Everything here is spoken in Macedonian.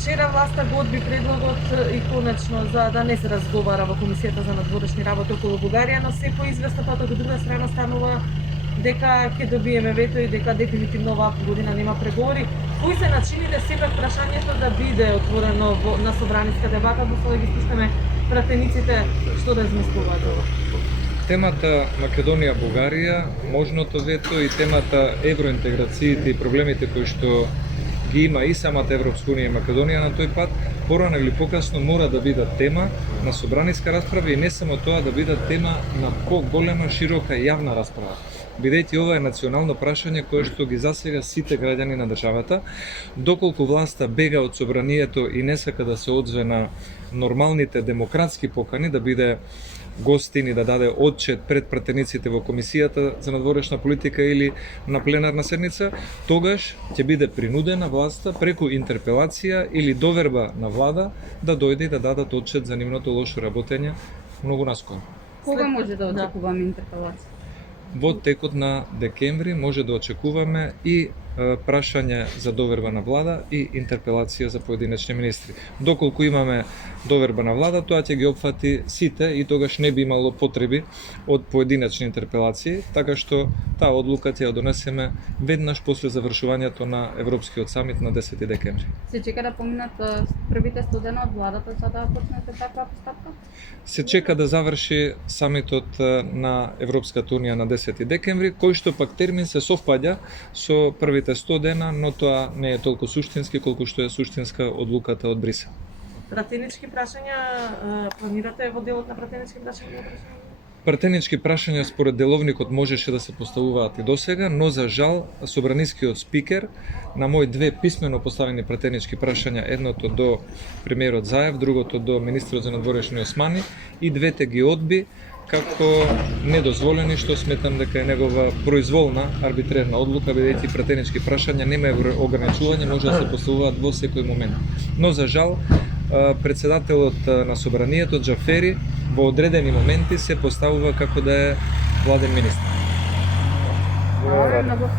Вчера власта го одби предлогот и конечно за да не се разговара во Комисијата за надворешни работи околу Бугарија, но се поизвестно, па од друга страна станува дека ќе добиеме вето и дека дефинитивно оваа година нема преговори. Кои се начините сепак прашањето да биде отворено на собраниска дебата, да ги слушнеме пратениците што да измислуваат ова? Темата Македонија-Бугарија, можното вето и темата евроинтеграциите и проблемите кои што ги има и самата Европска унија и Македонија на тој пат, порано или покасно мора да бидат тема на собраниска расправа и не само тоа, да бидат тема на поголема широка јавна расправа. Бидејќи ова е национално прашање кое што ги засега сите граѓани на државата, доколку власта бега од собранието и не сака да се одзве на нормалните демократски покани, да биде гостин и да даде отчет пред пратениците во Комисијата за надворешна политика или на пленарна седница, тогаш ќе биде принудена власта преку интерпелација или доверба на влада да дојде и да дадат отчет за нивното лошо работење многу наскоро. Кога може да очекуваме интерпелација? Во текот на декември може да очекуваме и прашање за доверба на влада и интерпелација за поединечни министри. Доколку имаме доверба на влада, тоа ќе ги опфати сите и тогаш не би имало потреби од поединечни интерпелации, така што таа одлука ќе ја донесеме веднаш после завршувањето на Европскиот самит на 10 декември. Се чека да поминат првите 100 дена од владата за да почнете таква постапка? Се чека да заврши самитот на Европската унија на 10 декември, кој што пак термин се совпаѓа со првите 100 дена, но тоа не е толку суштински колку што е суштинска одлуката од Брисел. Пратенички прашања планирате во делот на пратенички прашања? Пратенички прашања според деловникот можеше да се поставуваат и досега, но за жал собранискиот спикер на мои две писмено поставени пратенички прашања, едното до премиерот Заев, другото до министерот за надворешни Османи, и двете ги одби како недозволени, што сметам дека е негова произволна арбитрерна одлука, бидејќи пратенички прашања нема ограничување, може да се поставуваат во секој момент. Но за жал председателот на собранието Џафери во одредени моменти се поставува како да е владен министер. Много.